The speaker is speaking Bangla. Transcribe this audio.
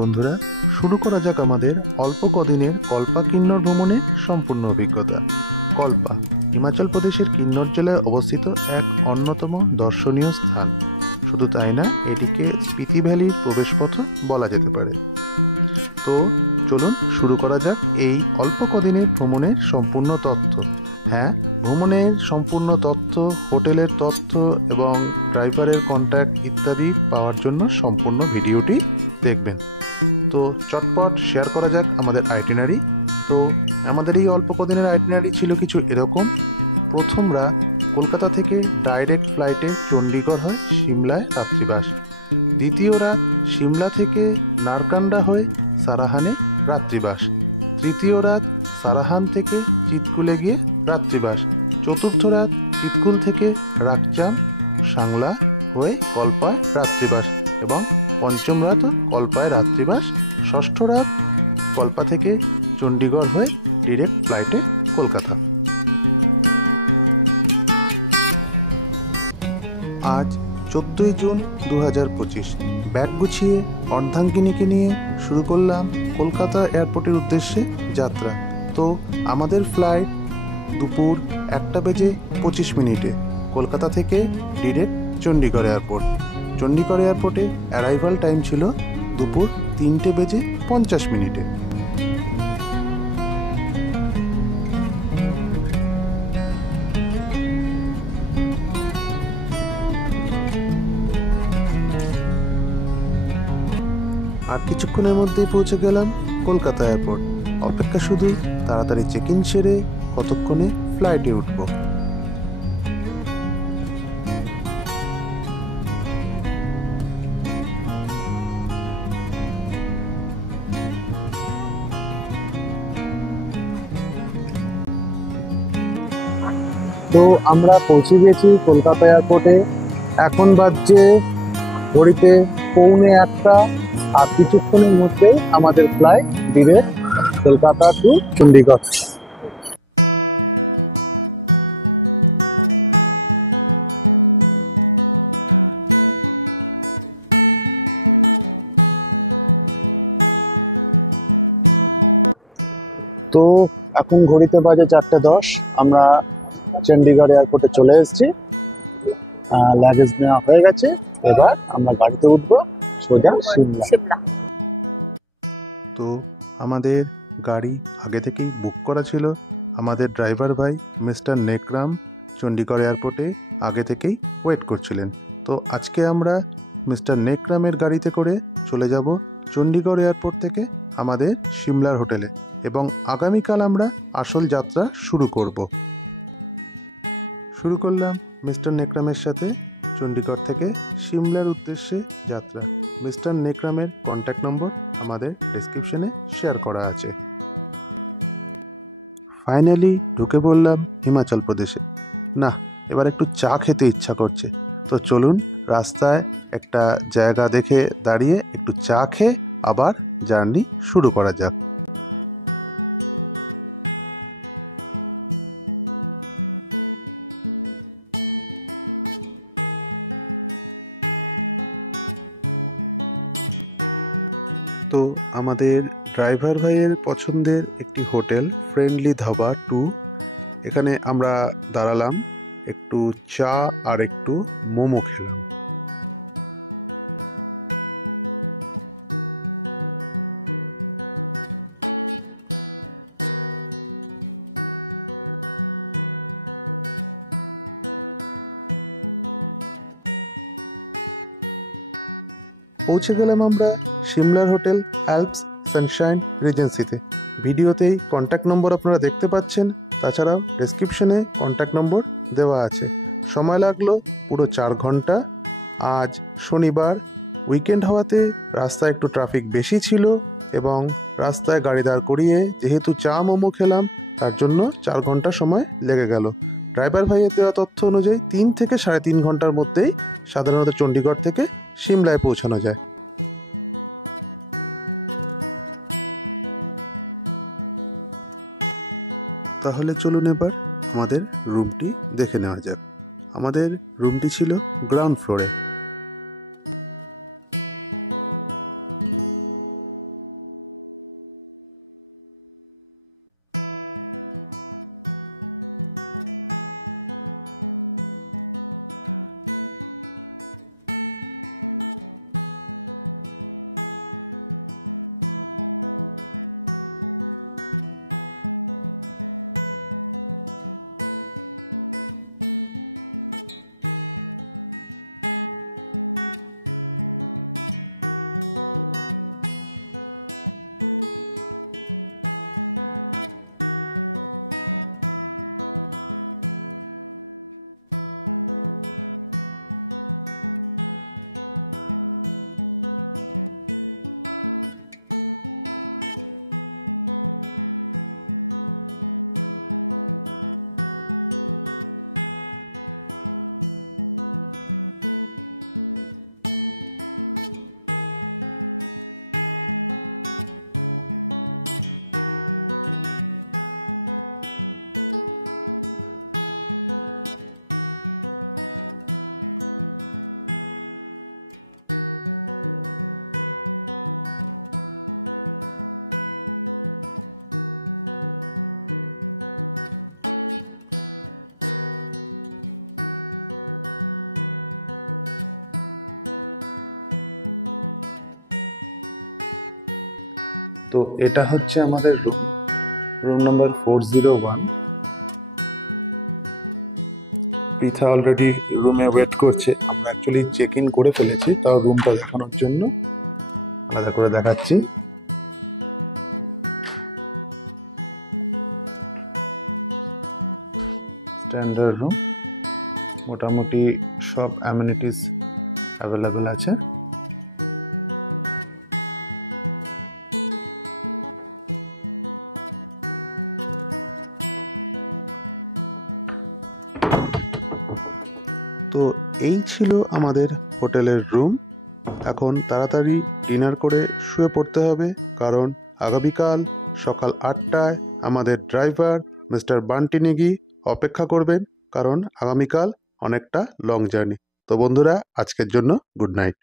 বন্ধুরা, শুরু করা যাক আমাদের অল্প কদিনের কল্পা কিন্নর ভ্রমণের সম্পূর্ণ অভিজ্ঞতা। কল্পা হিমাচল প্রদেশের কিন্নর জেলায় অবস্থিত এক অন্যতম দর্শনীয় স্থান। শুধু তাই না, এটিকে স্পিতি ভ্যালির প্রবেশপথ বলা যেতে পারে। তো চলুন শুরু করা যাক এই অল্প কদিনের ভ্রমণের সম্পূর্ণ তথ্য। হ্যাঁ, ভ্রমণের সম্পূর্ণ তথ্য, হোটেলের তথ্য এবং ড্রাইভারের কন্ট্যাক্ট ইত্যাদি পাওয়ার জন্য সম্পূর্ণ ভিডিওটি দেখবেন। তো চটপট শেয়ার করা যাক আমাদের আইটিনারি। তো আমাদের এই অল্প কদিনের আইটিনারি ছিল কিছু এরকম। প্রথম রাত কলকাতা থেকে ডাইরেক্ট ফ্লাইটে চণ্ডীগড় হয় সিমলায় রাত্রিবাস। দ্বিতীয় রাত সিমলা থেকে নারকান্ডা হয়ে সারাহানে রাত্রিবাস। তৃতীয় রাত সারাহান থেকে চিতকুলে গিয়ে রাত্রিবাস। চতুর্থ রাত চিতকুল থেকে রাকচাম সাংলা হয়ে কল্পায় রাত্রিবাস এবং পঞ্চম রাত কল্পায় রাত্রিবাস। ষষ্ঠ রাত কল্পা থেকে চণ্ডীগড় হয়ে ডিরেক্ট ফ্লাইটে কলকাতা। আজ 14ই জুন 2025। ব্যাগ গুছিয়ে অর্ধাঙ্গিনীকে নিয়ে শুরু করলাম কলকাতা এয়ারপোর্টের উদ্দেশ্যে যাত্রা। তো আমাদের ফ্লাইট দুপুর 1:25 কলকাতা থেকে ডিরেক্ট চণ্ডীগড় এয়ারপোর্ট। চণ্ডীগড় এয়ারপোর্টে অ্যারাইভাল টাইম ছিল দুপুর 3:50। আর কিছুক্ষণের মধ্যেই পৌঁছে গেলাম কলকাতা এয়ারপোর্ট। অপেক্ষা শুধু তাড়াতাড়ি চেক ইন সেরে কতক্ষণে ফ্লাইটে উঠব। তো আমরা পৌঁছে গেছি কলকাতা এয়ারপোর্টে। এখন বাজছে ঘড়িতে 1:45, আর কিছুক্ষণের মধ্যেই আমাদের flight direct Kolkata to Chandigarh. তো এখন ঘড়িতে বাজে 4:10। আমরা চণ্ডীগড় এয়ারপোর্টে চলে এসেছি। লাগেজ নেওয়া হয়ে গেছে, এবার আমরা গাড়িতে উঠবো সোজা সিমলা। তো আমাদের গাড়ি আগে থেকেই বুক করা ছিল। আমাদের ড্রাইভার ভাই মিস্টার নেকরাম চণ্ডীগড় এয়ারপোর্টে আগে থেকেই ওয়েট করছিলেন। তো আজকে আমরা মিস্টার নেকরামের গাড়িতে করে চলে যাব চণ্ডীগড় এয়ারপোর্ট থেকে আমাদের সিমলার হোটেলে, এবং আগামীকাল আমরা আসল যাত্রা শুরু করলাম মিস্টার নেকরামের সাথে চণ্ডীগড় থেকে সিমলার উদ্দেশ্যে যাত্রা। মিস্টার নেকরামের কন্ট্যাক্ট নম্বর আমাদের ডেসক্রিপশনে শেয়ার করা আছে। ফাইনালি ঢুকে পড়লাম হিমাচল প্রদেশে। না, এবার একটু চা খেতে ইচ্ছা করছে। তো চলুন রাস্তায় একটা জায়গা দেখে দাঁড়িয়ে একটু চা খেয়ে আবার জার্নি শুরু করা যাক। তো আমাদের ড্রাইভার ভাইয়ের পছন্দের একটি হোটেল ফ্রেন্ডলি ধাবা 2, এখানে আমরা দাঁড়ালাম, একটু চা আর একটু মোমো খেলাম। পৌঁছে গেলাম আমরা সিমলার হোটেল অ্যালপস সানশাইন রিজেন্সিতে। ভিডিওতেই কন্ট্যাক্ট নম্বর আপনারা দেখতে পাচ্ছেন, তাছাড়াও ডেসক্রিপশনে কন্ট্যাক্ট নম্বর দেওয়া আছে। সময় লাগলো পুরো 4 ঘন্টা। আজ শনিবার, উইকেন্ড হওয়াতে রাস্তায় একটু ট্রাফিক বেশি ছিল, এবং রাস্তায় গাড়ি দাঁড় করিয়ে যেহেতু চা মোমো খেলাম তার জন্য 4 ঘন্টা সময় লেগে গেল। ড্রাইভার ভাইয়ের দেওয়া তথ্য অনুযায়ী 3 থেকে 3.5 ঘন্টার মধ্যেই সাধারণত চণ্ডীগড় থেকে সিমলায় পৌঁছানো যায়। তাহলে চলুন এবার আমাদের রুমটি দেখে নেওয়া যাক। আমাদের রুমটি ছিল গ্রাউন্ড ফ্লোরে। তো এটা হচ্ছে আমাদের রুম নাম্বার 401। পৃথা অলরেডি রুমে ওয়েট করছে। আমরা অ্যাকচুয়ালি চেক ইন করে ফেলেছি, তাও রুমটা দেখানোর জন্য আলাদা করে দেখাচ্ছি। স্ট্যান্ডার্ড রুম, মোটামুটি সব অ্যামিনিটিস অ্যাভেলেবেল আছে। তো এই ছিল আমাদের হোটেলের রুম। এখন তাড়াতাড়ি ডিনার করে শুয়ে পড়তে হবে, কারণ আগামীকাল সকাল 8টায় আমাদের ড্রাইভার মিস্টার বান্টি নেগি অপেক্ষা করবেন, কারণ আগামীকাল অনেকটা লং জার্নি। তো বন্ধুরা, আজকের জন্য গুড নাইট।